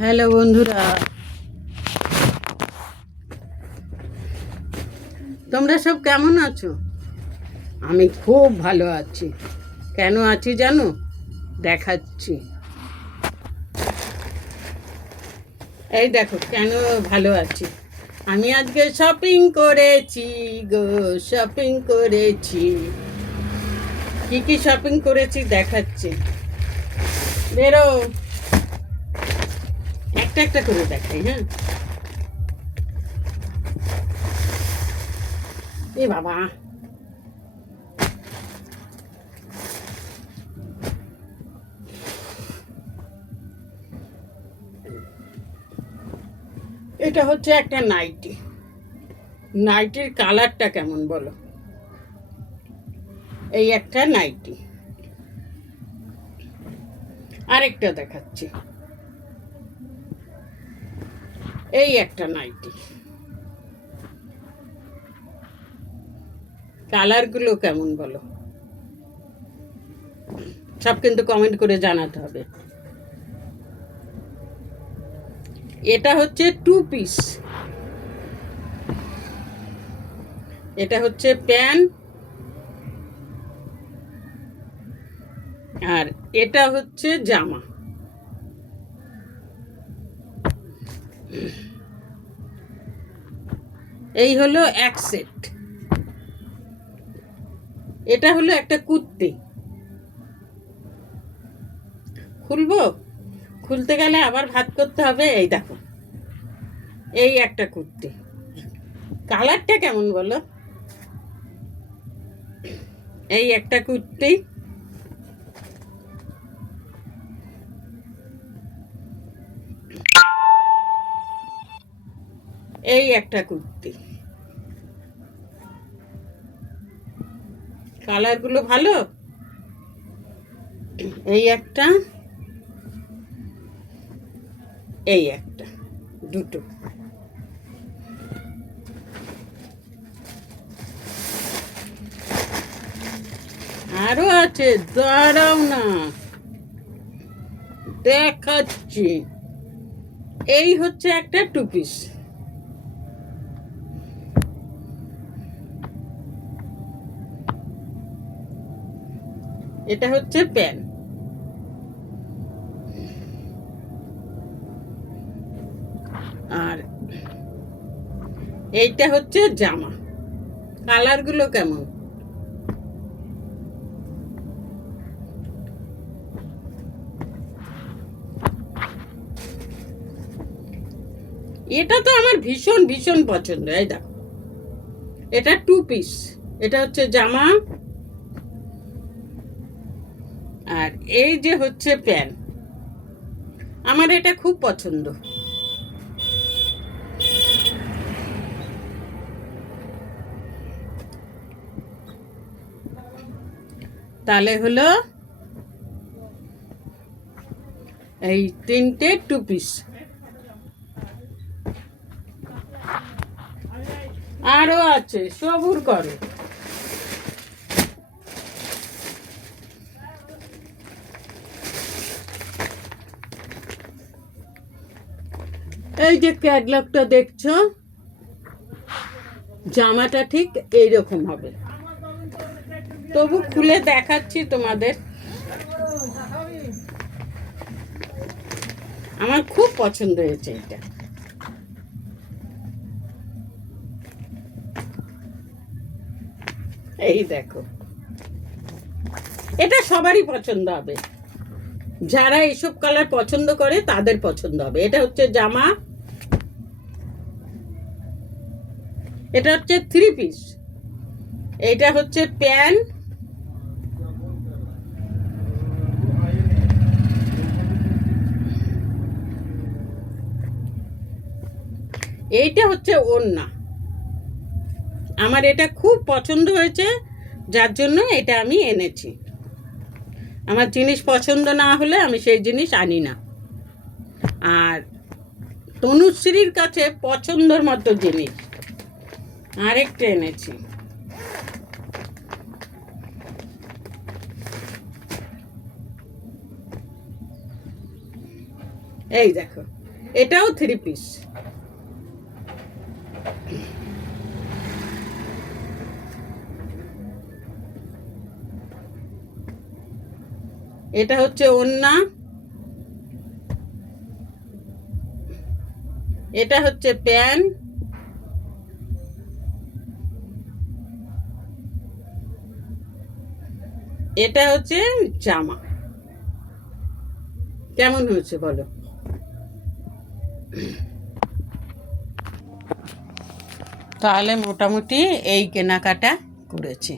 Hello বন্ধুরা। তোমরা সব কেমন আছো? আমি খুব ভালো আছি। কেন আছি জানো? দেখাচ্ছি। এই দেখো, কেন ভালো আছি? আমি আজকে শপিং করেছি গো শপিং করেছি। কি কি শপিং করেছি দেখাচ্ছি। বেরো। একটা একটা করে দেখাই হ্যাঁ। এ বাবা। এটা হচ্ছে একটা নাইটি। নাইটির কালারটা কেমন বলো? এই একটা নাইটি। আরেকটা দেখাচ্ছি। এই একটা নাইটি। কালারগুলো কেমন বলো? সব কিন্তু কমেন্ট করে জানাতে হবে। এটা হচ্ছে টু পিস এটা হচ্ছে প্যান আর এটা হচ্ছে জামা। এই হলো এক সেট। এটা হলো একটা কুর্তি। খুলবো? খুলতে গেলে আবার ভাত করতে হবে? এই দেখো। এই একটা কুর্তি। কালারটা কেমন বলো? এই একটা কুর্তি। এই একটা কুর্তি। কালারগুলো ভালো? এই একটা এই একটা, দুটো। আরও আছে, দাঁড়াও না। দেখাচ্ছি। এই হচ্ছে একটা টু পিস এটা হচ্ছে প্যান আর এইটা হচ্ছে জামা। কালারগুলো কেমন? এটা তো আমার ভীষণ ভীষণ পছন্দ, এই দেখো। এটা টু পিস এটা হচ্ছে জামা। আর এই যে হচ্ছে প্যান, আমার এটা খুব পছন্দ। তাহলে হলো এই তিনটে টু পিস। আরও আছে, সবুর করো। এই যে ক্যাটলগটা দেখছ, জামাটা ঠিক এইরকম হবে। তবু খুলে দেখাচ্ছি তোমাদের। আমার খুব পছন্দ হয়েছে এটা। এই দেখো। এটা সবারই পছন্দ হবে। যারা এইসব কালার পছন্দ করে, তাদের পছন্দ হবে। এটা হচ্ছে জামা। এটা হচ্ছে থ্রি পিস এটা হচ্ছে প্যান এইটা হচ্ছে ওড়না। আমার এটা খুব পছন্দ হয়েছে, যার জন্য এটা আমি এনেছি। আমার জিনিস পছন্দ না হলে আমি সেই জিনিস আনি না। আর তনুশ্রীর কাছে পছন্দর মতো জিনিস। আরেকটা এনেছি। এই দেখো এটাও থ্রি পিস এটা হচ্ছে ওন্না এটা হচ্ছে প্যান এটা হচ্ছে জামা। কেমন হয়েছে বলো? তাহলে মোটামুটি এই কেনাকাটা করেছি।